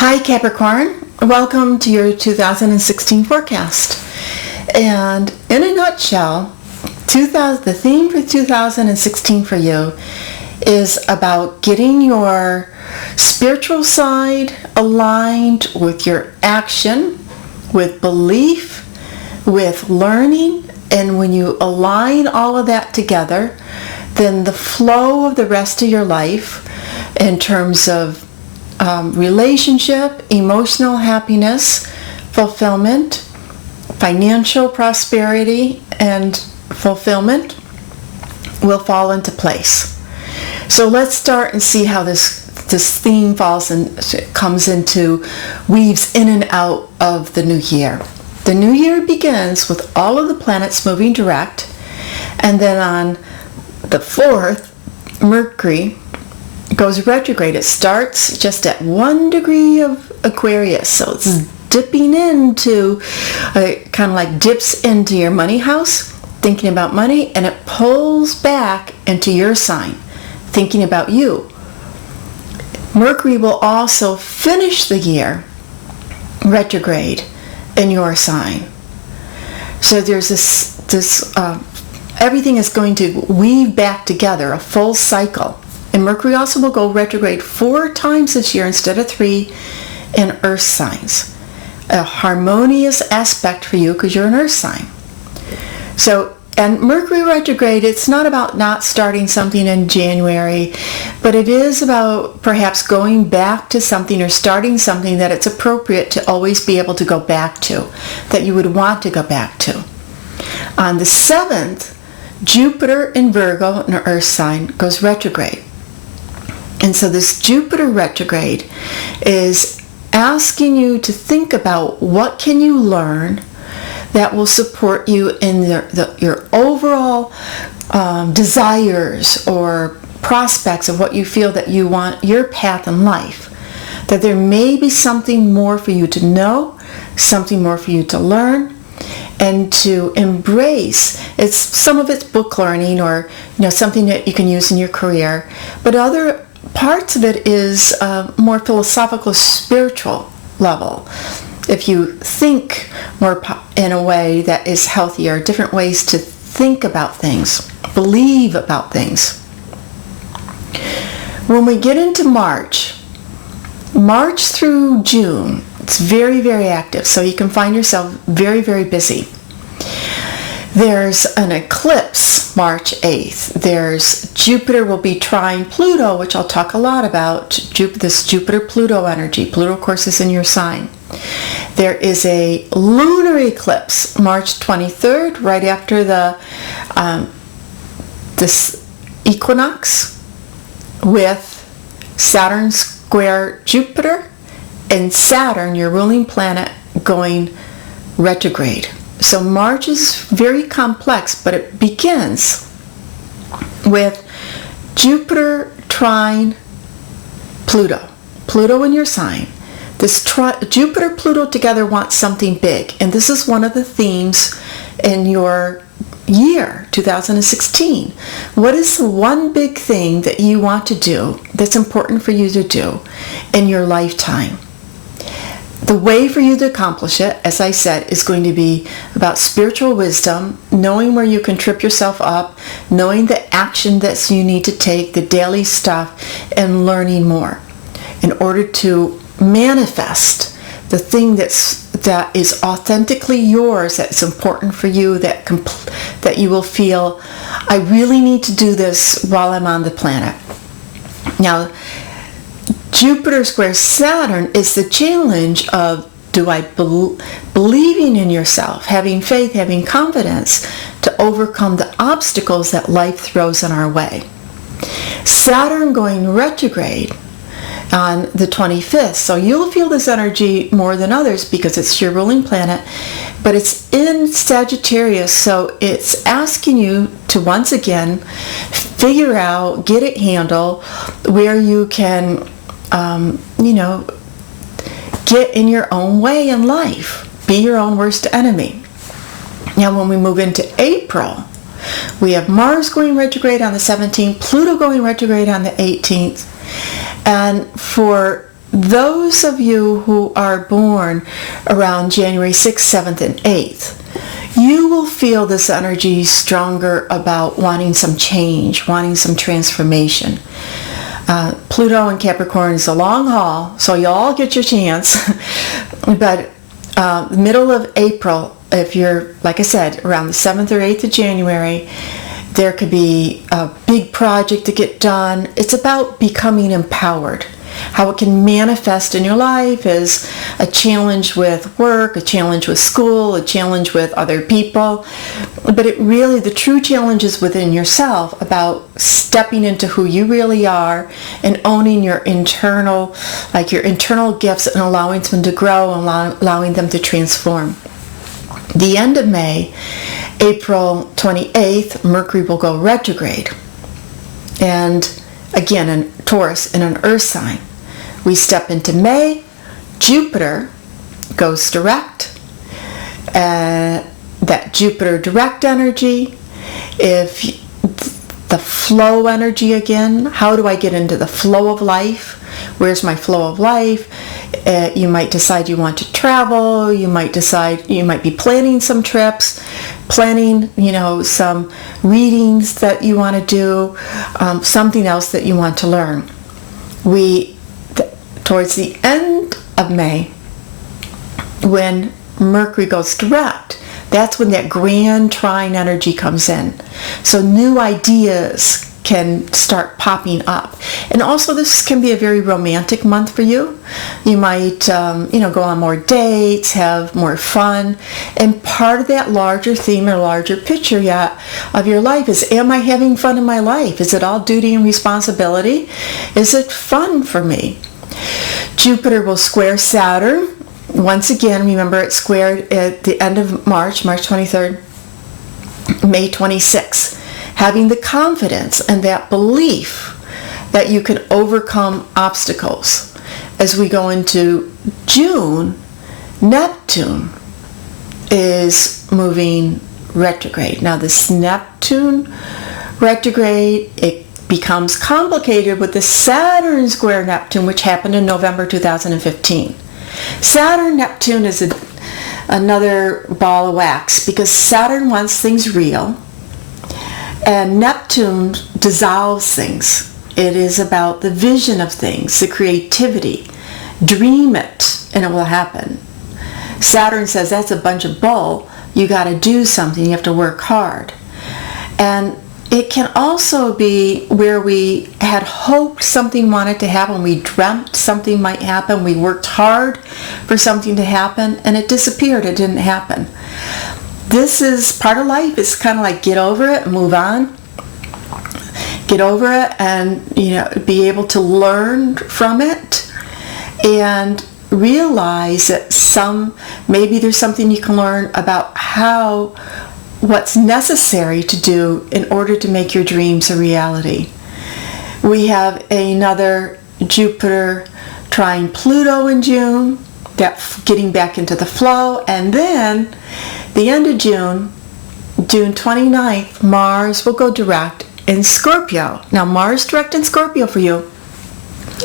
Hi Capricorn, welcome to your 2016 forecast. And in a nutshell, the theme for 2016 for you is about getting your spiritual side aligned with your action, with belief, with learning. And when you align all of that together, then the flow of the rest of your life in terms of relationship, emotional happiness, fulfillment, financial prosperity, and fulfillment will fall into place. So let's start and see how this theme weaves in and out of the new year. The new year begins with all of the planets moving direct, and then on the 4th, Mercury goes retrograde. It starts just at 1 degree of Aquarius, so it's dipping into, kind of like dips into your money house, thinking about money, and it pulls back into your sign, thinking about you. Mercury will also finish the year retrograde in your sign. So there's this everything is going to weave back together, a full cycle. And Mercury also will go retrograde 4 times this year instead of 3 in Earth signs. A harmonious aspect for you because you're an Earth sign. So, and Mercury retrograde, it's not about not starting something in January, but it is about perhaps going back to something or starting something that it's appropriate to always be able to go back to, that you would want to go back to. On the 7th, Jupiter in Virgo, an Earth sign, goes retrograde. And so this Jupiter retrograde is asking you to think about what can you learn that will support you in your overall desires or prospects of what you feel that you want your path in life. That there may be something more for you to know, something more for you to learn, and to embrace. Some of it's book learning or something that you can use in your career, but other parts of it is more philosophical, spiritual level. If you think more in a way that is healthier, different ways to think about things, believe about things. When we get into March through June, it's very, very active. So you can find yourself very, very busy. There's an eclipse March 8th. Jupiter will be trine Pluto, which I'll talk a lot about, this Jupiter-Pluto energy. Pluto, of course, is in your sign. There is a lunar eclipse March 23rd, right after this equinox, with Saturn square Jupiter and Saturn, your ruling planet, going retrograde. So March is very complex, but it begins with Jupiter trine Pluto. Pluto in your sign. This Jupiter-Pluto together wants something big, and this is one of the themes in your year, 2016. What is the one big thing that you want to do that's important for you to do in your lifetime? The way for you to accomplish it, as I said, is going to be about spiritual wisdom, knowing where you can trip yourself up, knowing the action that you need to take, the daily stuff, and learning more in order to manifest the thing that is authentically yours, that's important for you, that you will feel, I really need to do this while I'm on the planet. Now, Jupiter square Saturn is the challenge of believing in yourself, having faith, having confidence to overcome the obstacles that life throws in our way. Saturn going retrograde on the 25th. So you'll feel this energy more than others because it's your ruling planet, but it's in Sagittarius, so it's asking you to once again figure out, get it handled, where you can get in your own way in life. Be your own worst enemy. Now when we move into April, we have Mars going retrograde on the 17th, Pluto going retrograde on the 18th, and for those of you who are born around January 6th, 7th, and 8th, you will feel this energy stronger about wanting some change, wanting some transformation. Pluto and Capricorn is a long haul, so you all get your chance. But middle of April, if you're, like I said, around the 7th or 8th of January, there could be a big project to get done. It's about becoming empowered. How it can manifest in your life is a challenge with work, a challenge with school, a challenge with other people. But it really, the true challenge is within yourself, about stepping into who you really are and owning your internal gifts and allowing them to grow and allowing them to transform. The end of May, April 28th, Mercury will go retrograde. And again, in Taurus, in an earth sign. We step into May, Jupiter goes direct. That Jupiter direct energy, if the flow energy again, how do I get into the flow of life? Where's my flow of life? You might decide you want to travel. You might decide you might be planning some trips, planning, some readings that you want to do, something else that you want to learn. Towards the end of May, when Mercury goes direct, that's when that grand trine energy comes in. So new ideas can start popping up. And also this can be a very romantic month for you. You might, go on more dates, have more fun. And part of that larger theme or larger picture of your life is, am I having fun in my life? Is it all duty and responsibility? Is it fun for me? Jupiter will square Saturn. Once again, remember it's squared at the end of March 23rd, May 26th. Having the confidence and that belief that you can overcome obstacles. As we go into June, Neptune is moving retrograde. Now this Neptune retrograde, it becomes complicated with the Saturn square Neptune, which happened in November 2015. Saturn Neptune is another ball of wax because Saturn wants things real and Neptune dissolves things. It is about the vision of things, the creativity. Dream it and it will happen. Saturn says that's a bunch of bull. You got to do something. You have to work hard. And it can also be where we had hoped something wanted to happen. We dreamt something might happen. We worked hard for something to happen and it disappeared. It didn't happen. This is part of life. It's kind of like get over it and move on. Get over it and be able to learn from it and realize that maybe there's something you can learn about what's necessary to do in order to make your dreams a reality. We have another Jupiter trine Pluto in June, that getting back into the flow, and then the end of June 29th, Mars will go direct in Scorpio. Now Mars direct in Scorpio for you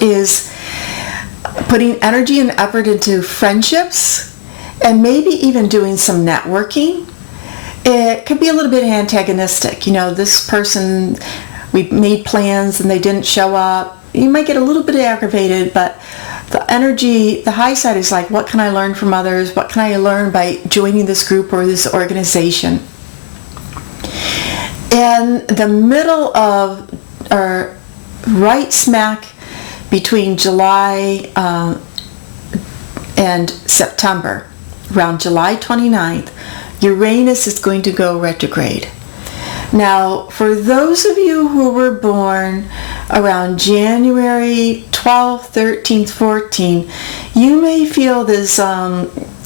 is putting energy and effort into friendships and maybe even doing some networking. It could be a little bit antagonistic. This person, we made plans and they didn't show up. You might get a little bit aggravated, but the energy, the high side is like, what can I learn from others? What can I learn by joining this group or this organization? In the middle of, or right smack between July and September, around July 29th, Uranus is going to go retrograde. Now, for those of you who were born around January 12th, 13th, 14th, you may feel this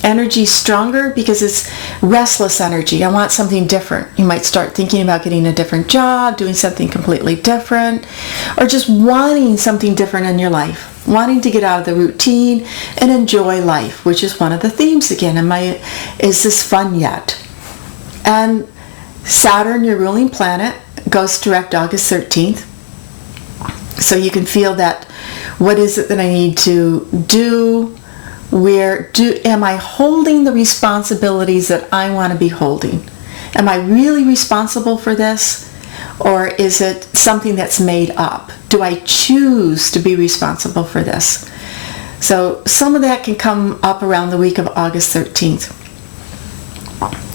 energy stronger because it's restless energy. I want something different. You might start thinking about getting a different job, doing something completely different, or just wanting something different in your life, wanting to get out of the routine and enjoy life, which is one of the themes again. Is this fun yet? And Saturn, your ruling planet, goes direct August 13th. So you can feel that What is it that I need to do? Am I holding the responsibilities that I want to be holding? Am I really responsible for this? Or is it something that's made up? Do I choose to be responsible for this? So some of that can come up around the week of August 13th.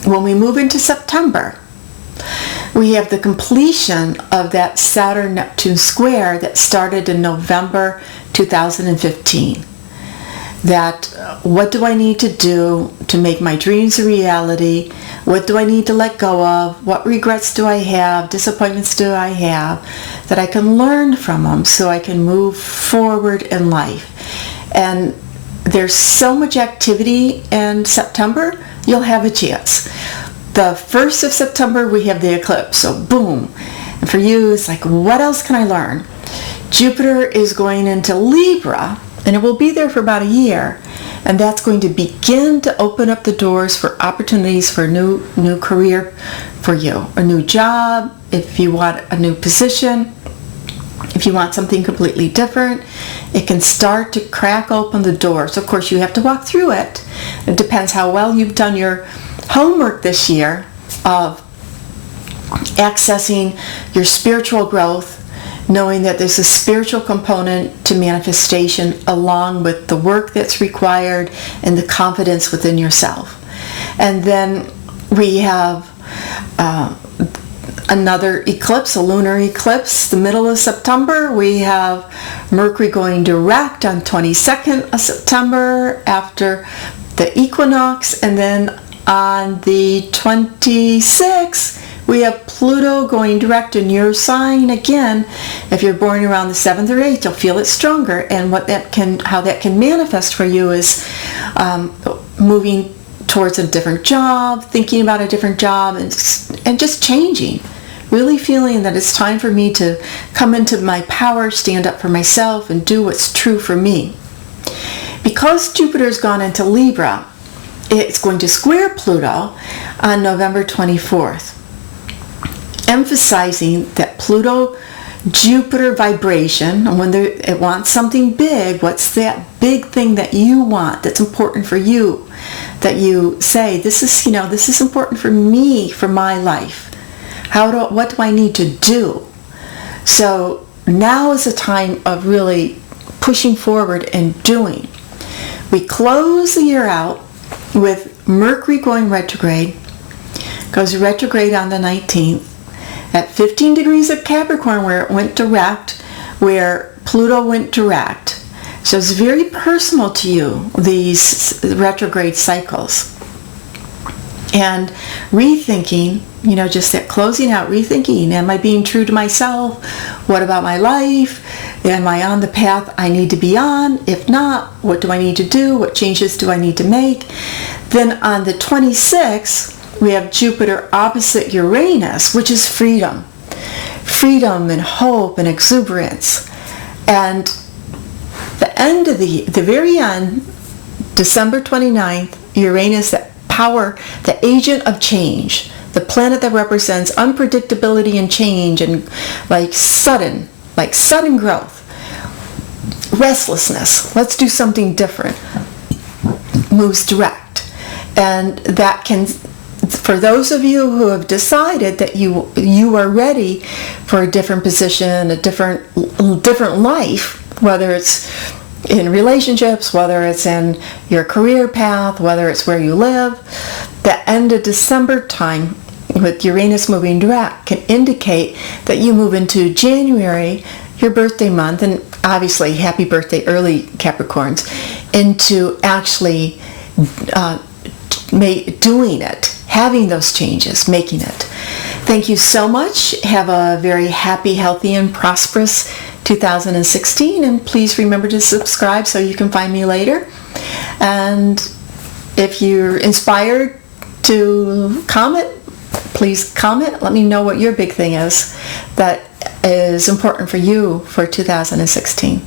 When we move into September, we have the completion of that Saturn-Neptune square that started in November 2015. That what do I need to do to make my dreams a reality? What do I need to let go of? What regrets do I have? Disappointments do I have? That I can learn from them so I can move forward in life. And there's so much activity in September, you'll have a chance. The 1st of September, we have the eclipse, so boom. And for you, it's like, what else can I learn? Jupiter is going into Libra, and it will be there for about a year. And that's going to begin to open up the doors for opportunities for a new career for you. A new job, if you want a new position, if you want something completely different. It can start to crack open the doors. Of course, you have to walk through it. It depends how well you've done your homework this year of accessing your spiritual growth, knowing that there's a spiritual component to manifestation along with the work that's required and the confidence within yourself. And then we have another eclipse, a lunar eclipse, the middle of September. We have Mercury going direct on 22nd of September after the equinox, and then on the 26th we have Pluto going direct in your sign again. If you're born around the 7th or 8th, you'll feel it stronger. And how that can manifest for you is moving towards a different job, thinking about a different job, and just changing. Really feeling that it's time for me to come into my power, stand up for myself, and do what's true for me. Because Jupiter's gone into Libra, it's going to square Pluto on November 24th, emphasizing that Pluto-Jupiter vibration, and when it wants something big, what's that big thing that you want that's important for you, that you say, this is important for me, for my life. What do I need to do? So now is a time of really pushing forward and doing. We close the year out with Mercury going retrograde, goes retrograde on the 19th, at 15 degrees of Capricorn, where it went direct, where Pluto went direct. So it's very personal to you, these retrograde cycles. And rethinking, just that closing out, rethinking, am I being true to myself? What about my life? Am I on the path I need to be on? If not, what do I need to do? What changes do I need to make? Then on the 26th, we have Jupiter opposite Uranus, which is freedom. Freedom and hope and exuberance. And the end of the very end, December 29th, Uranus, that power, the agent of change, the planet that represents unpredictability and change and like sudden growth, restlessness, let's do something different, moves direct. And that can, for those of you who have decided that you are ready for a different position, a different life, whether it's in relationships, whether it's in your career path, whether it's where you live, the end of December time with Uranus moving direct can indicate that you move into January, your birthday month, and obviously happy birthday early Capricorns, into actually doing it, having those changes, making it. Thank you so much. Have a very happy, healthy, and prosperous 2016, and please remember to subscribe so you can find me later. And if you're inspired to comment, please comment. Let me know what your big thing is that is important for you for 2016.